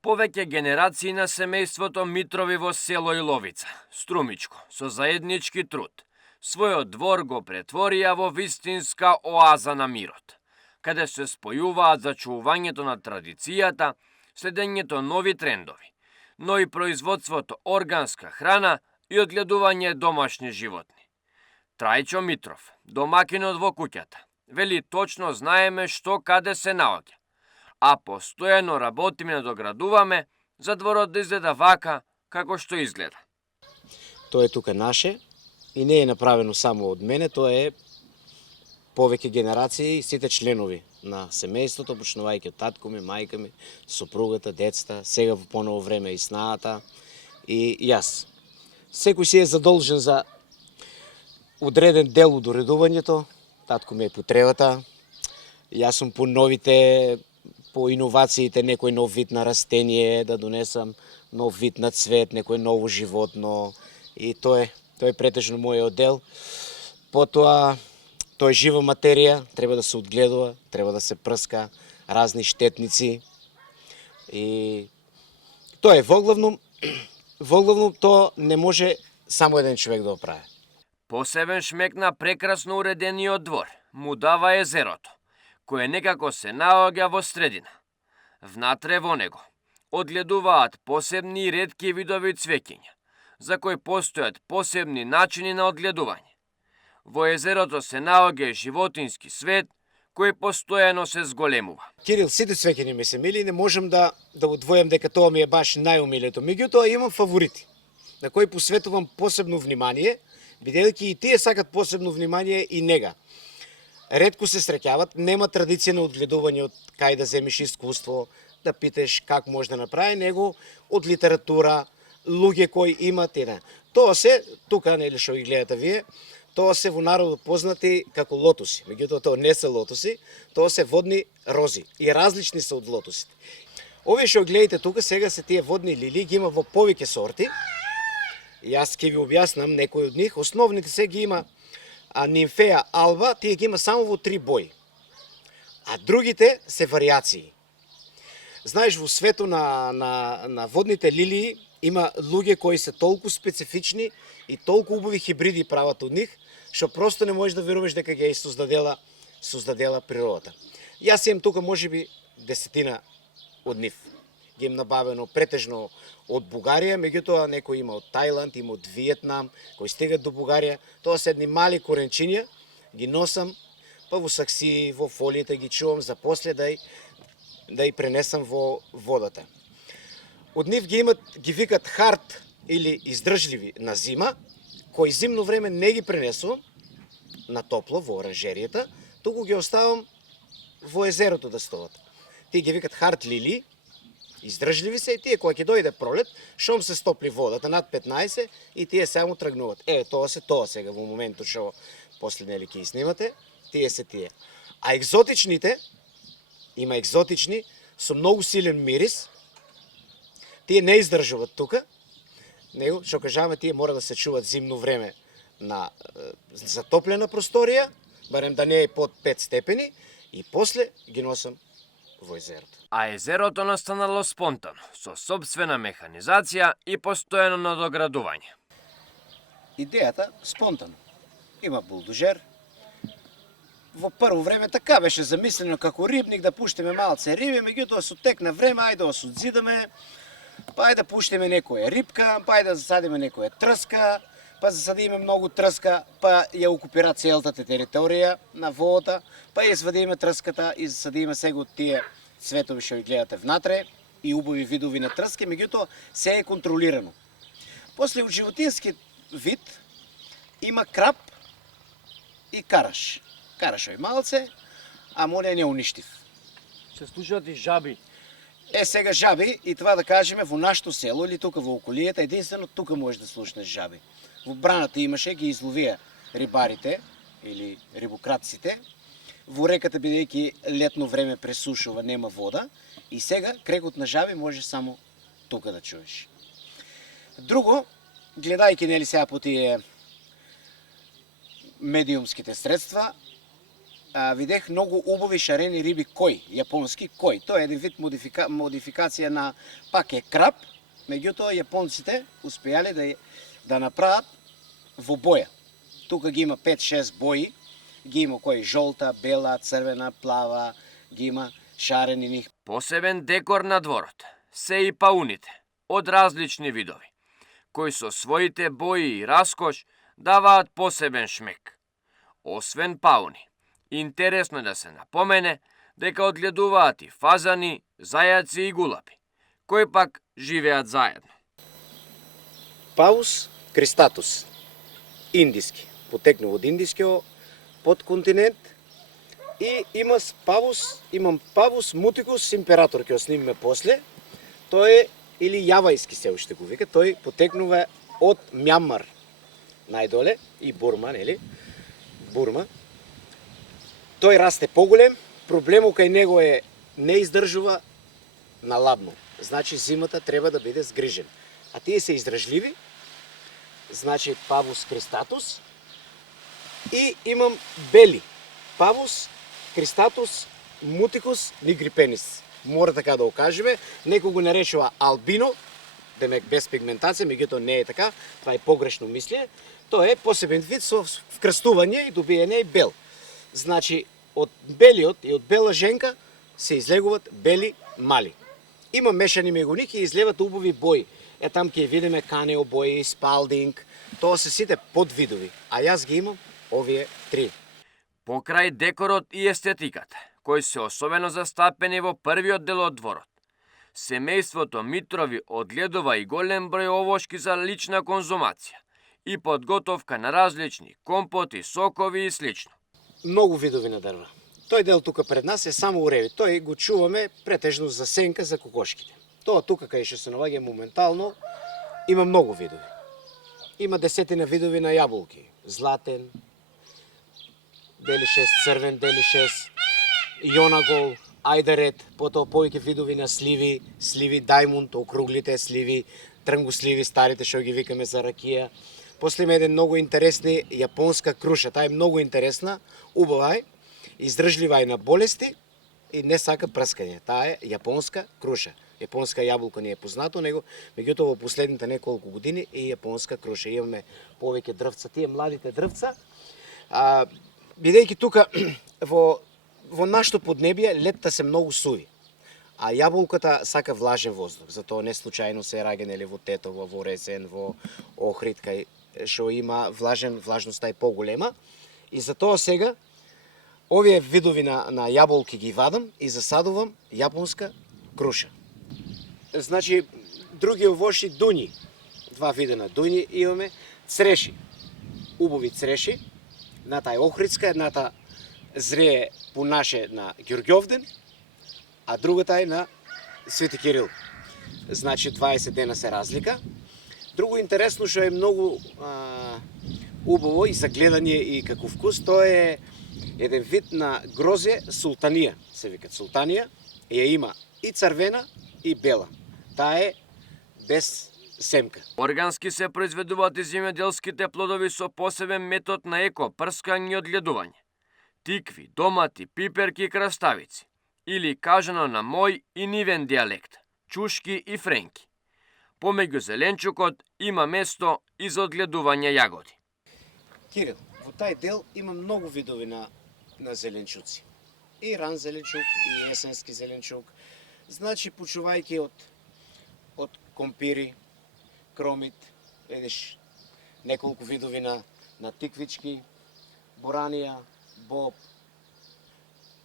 Повеќе генерации на семејството Митрови во село Иловица, Струмичко, со заеднички труд, својот двор го претворија во вистинска оаза на мирот, каде се спојуваат зачувувањето на традицијата, следењето нови трендови, но и производството органска храна и одгледување домашни животни. Трајчо Митров, домакинот во куќата, вели точно знаеме што каде се наоѓа, а постојано работиме да доградуваме за дворот да изгледа вака како што изгледа. Тоа е тука наше и не е направено само од мене, тоа е повеќе генерации и сите членови на семејството, почнувајќи од татко ми, мајка ми, сопругата, децата, сега во поново време и снаата и јас. Секој си е задолжен за одреден дел од уредувањето, татко ми е по тревата, јас сум по новите, по иновациите, некој нов вид на растение, да донесам нов вид на цвет, некој ново животно и тоа е претежно мојот дел. Потоа, тоа е жива материја, треба да се одгледува, треба да се прска, разни штетници и тоа е воглавно тоа не може само еден човек да го прави. Посебен шмек на прекрасно уредениот двор му дава езерото, кое некако се наоѓа во средина. Внатре во него одгледуваат посебни и ретки видови цвеќиња, за кои постојат посебни начини на одгледување. Во езерото се наоѓа животински свет, кој постојано се зголемува. Кирил, сите цвеќиња ми се мили, не можам да одвојам дека тоа ми е баш најомилето. Меѓутоа имам фаворити, на кои посветувам посебно внимание, бидејќи и тие сакат посебно внимание и нега. Ретко се среќават, нема традиција на одгледување од кај да земиш искуство, да питаш как може да направи, него од литература, луѓе кои имат една. Тоа се, тука нели што ги гледате вие, тоа се во народот познати како лотоси. Меѓутоа тоа не се лотоси, тоа се водни рози и различни се од лотосите. Овие што гледате тука сега се тие водни лилии, ги има во повеќе сорти. Јас ќе ви објаснам некои од нив. Основните се ги има нимфеја алба, тие ги има само во 3 бои. А другите се вариации. Знаеш, во светот на водните лилии има луѓе кои се толку специфични и толку убави хибриди прават од нив, што просто не можеш да веруваш дека ги создадела природата. Јас имам тука можеби 10 од нив. Ги имам набавено претежно од Бугарија, меѓутоа некои има од Тајланд, има од Виетнам, кои стигат до Бугарија. Тоа се едни мали коренчиња, ги носам, па во саксии, во фолиите ги чувам за после да ја пренесам во водата. Од нив ги викат хард или издржливи на зима, кои зимно време не ги пренесувам на топло во оранжеријата, туку ги оставам во езерото да стоат. Тие ги викат хард лилии, издржливи се и тие кога ќе дојде пролет, шом се стопли водата над 15 и тие само тргнуваат. Тоа сега во моментот што после нели ќе снимате, тие се тие. А екзотичните, има екзотични со многу силен мирис. Тие не издржуваат тука. Него што кажаме, тие мора да се чуваат зимно време на затоплена просторија, барем да не е под 5 степени и после ги носам во езерото. А езерото настанало спонтано, со собствена механизација и постојано надоградување. Идејата спонтано. Има булдожер. Во прво време така беше замислено како рибник да пуштиме малце риби, меѓутоа со тек на време ајде да содзидаме, па ајде да пуштиме некоја рибка, па ајде да засадиме некоја трска, па засадиме многу трска, па ја окупира целата територија на водата, па ја извадиме трската и засадиме сега од тие цветови што ги гледате внатре и убави видови на трски, меѓутоа се е контролирано. После од животински вид има крап и караш. Карашој малце, а моне не уништив. Се слушаат и жаби. Сега жаби, и това да кажеме, во нашето село или тука во околијата, единствено тука можеш да слушнеш жаби. Во браната имаше, ги изловија рибарите или рибократците, во реката бидејќи летно време пресушува, нема вода, и сега крекот на жаби може само тука да чуеш. Друго, гледајќи нели сега по тие медиумските средства, видех многу убави шарени риби кој, јапонски кој. Тоа е еден вид модификација на пак е краб, меѓутоа јапонците успеале да направат во боја. Тука ги има 5-6 бои, ги има кој жолта, бела, црвена, плава, ги има шарени них. Посебен декор на дворот се и пауните од различни видови, кои со своите бои и раскош даваат посебен шмек. Освен пауни, интересно е да се напомене дека одгледуваат и фазани, зајаци и гулаби, кои пак живеат заедно. Паус кристатус, индиски, потекнува од индискиот подконтинент и имам Павус мутикус император, ќе го снимиме после. Тој е или јавајски се уште го вика, тој потекнува од Мјанмар најдоле и Бурма, нели? Бурма. Тој расте поголем, проблемот кај него е не издржува на ладно. Значи зимата треба да биде згрижен. А тие се издржливи. Значи Павус кристатус. И имам бели. Павус кристатус мутикус нигрипенис. Мора така да го кажеме. Некој го наречува албино, демек без пигментација, меѓутоа не е така, това е погрешно мислење. Тоа е посебен вид со вкрстување и добиење и бел. Значи, од белиот и од бела женка се излегуваат бели мали. Има мешани меѓу нив и излеват убави бои. Там ќе видиме канео бои, спалдинг, тоа се сите подвидови, а јас ги имам овие три. Покрај декорот и естетиката, кои се особено застапени во првиот дел од дворот, семејството Митрови одгледува и голем број овошки за лична конзумација и подготовка на различни компоти, сокови и слично. Многу видови на дрва. Тој дел тука пред нас е само уревит. Тој го чуваме претежно за сенка за кокошките. Тоа тука кај што се наоѓа моментално има многу видови. Има десетина видови на јаболки. Златен, делишес, црвен делишес, јонагол, ајдарет, потоа повеќе видови на сливи, сливи дајмунд, округлите сливи, трнгусливи, старите што ги викаме за ракија. После има еден многу интересни јапонска круша. Таа е многу интересна, убава е, издржлива е на болести и не сака прскање. Таа е јапонска круша. Јапонска јаболка не е познато, него меѓутоа во последните неколку години е јапонска круша. Имаме повеќе дрвца, тие младите дрвца. Бидејќи тука во нашето поднебие летта се многу суви. А јаболката сака влажен воздух, затоа не случајно се раѓа нели во Тетово, во Резен, во Охрид, кај што има влажноста е поголема. И затоа сега овие видови на јаболки ги вадам и засадувам јапонска круша. Значи, други овоши дуњи, два вида на дуњи имаме, цреши, убави цреши, едната е охридска, едната зрее по наше на Ѓурѓовден, а другата е на Свети Кирил. Значи 20 дена се разлика. Друго интересно што е многу убаво и за гледање и како вкус, тоа е еден вид на грозе султанија, се вика султанија, ја има и црвена и бела. Таа е без семка. Органски се произведуваат и земјоделските плодови со посебен метод на еко прскање и одгледување. Тикви, домати, пиперки и краставици, или кажано на мој и нивен дијалект, чушки и френки. Помеѓу зеленчукот има место и за одгледување јагоди. Кирил, во тај дел има многу видови на зеленчуци. И ран зеленчук, и есенски зеленчук. Значи, почувајќи од компири, кромит, видиш, неколку видови на тиквички, боранија, боб,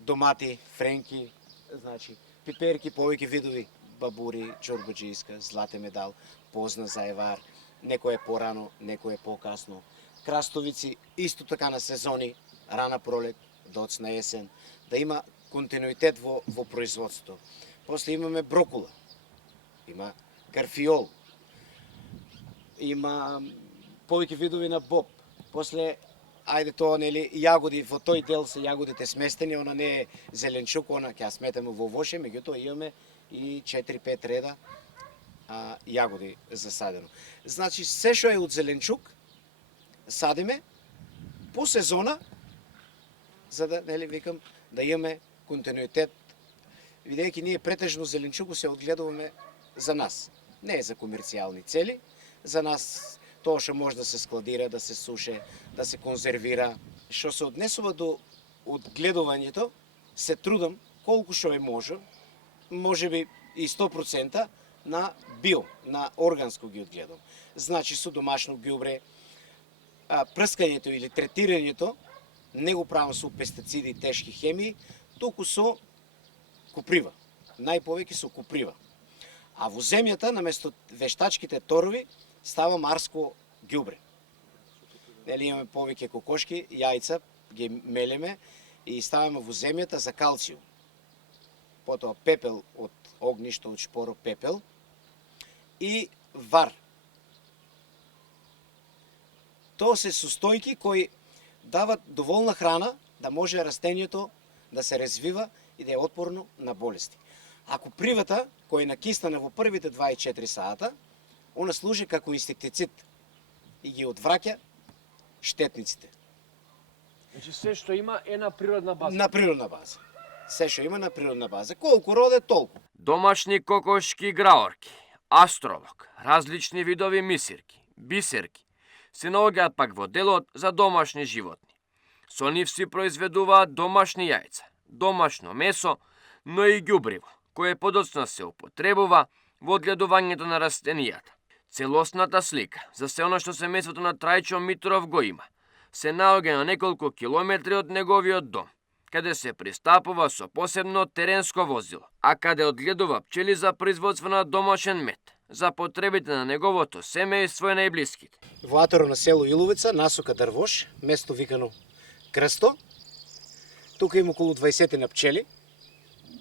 домати, френки, значи, пиперки, повеќе видови, бабури, чорбаџијска, златен медал, позна заевар, некој е порано, некој е покасно. Крастовици, исто така на сезони, рана пролет, доцна есен, да има континуитет во производството. После имаме брокула, има гарфиол, има повеќе видови на боб. После, ајде тоа, нели, јагоди, во тој дел се јагодите сместени, она не е зеленчук, она ќе ја сметаме во воше, меѓутоа имаме и 4-5 реда јагоди засадено. Значи, се што е од зеленчук, садиме по сезона за да, нели, викам, да имаме континуитет, бидејќи ние претежно зеленчуко се одгледуваме за нас. Не е за комерцијални цели, за нас тоа што може да се складира, да се суше, да се конзервира. Што се однесува до одгледувањето, се трудам колку што е може би и 100% на био, на органско ги одгледам. Значи со домашно ѓубре, прскањето или третирањето не го правам со пестициди и тешки хемии, туку со куприва. Најповеќе со куприва. А во земјата, наместо вештачките торови, става марско ѓубре. Нели имаме повеќе кокошки, јајца, ги мелеме и ставаме во земјата за калциум. Потоа пепел од огништо, од шпоро пепел и вар. Тоа се состојки кои дават доволна храна да може растението да се развива и да е отпорно на болести. Ако купривата, која е накиснана во првите 24 сата, она служи како инсектицид и ги одвраќа штетниците. Значи се што има е на природна база. На природна база. Се што има на природна база. Колку роде, толку. Домашни кокошки граорки, астролог, различни видови мисирки, бисерки, се наоѓаат пак во делот за домашни животни. Со нив си произведуваат домашни јајца, домашно месо, но и ѓубриво, кое подоцна се употребува во одгледувањето на растенијата. Целосната слика за се она што семејството на Трајчо Митров го има, се наоѓа на неколку километри од неговиот дом, каде се пристапува со посебно теренско возило, а каде одгледува пчели за производство на домашен мед, за потребите на неговото семејство и најблиските. Во аторо на село Иловица, насока Дрвош, место викано Крсто, тука има околу 20 на пчели.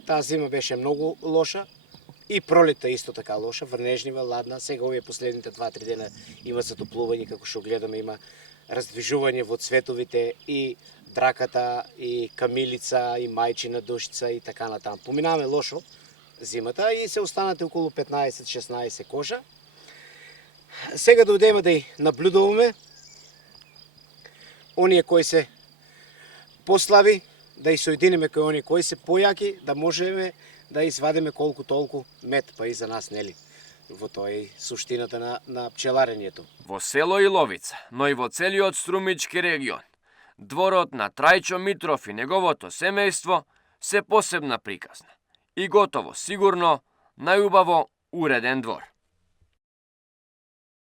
Таа зима беше многу лоша и пролетта исто така лоша, врнежнива, ладна. Сега овие последните 2-3 дена има затоплување, како што гледаме, има раздвижување во цветовите и драката, и камилица, и мајчина душица и така натаму. Поминаваме лошо зимата и се останате околу 15-16 коша. Сега дојдеме да ја наблюдуваме оние кои се послаби, да ја соединиме кои оние кои се појаки, да можеме да извадиме колку толку мед, па и за нас, нели? Во тоа е суштината на пчеларењето. Во село Иловица, но и во целиот Струмички регион, дворот на Трајчо Митров и неговото семејство се посебна приказна и готово сигурно најубаво уреден двор.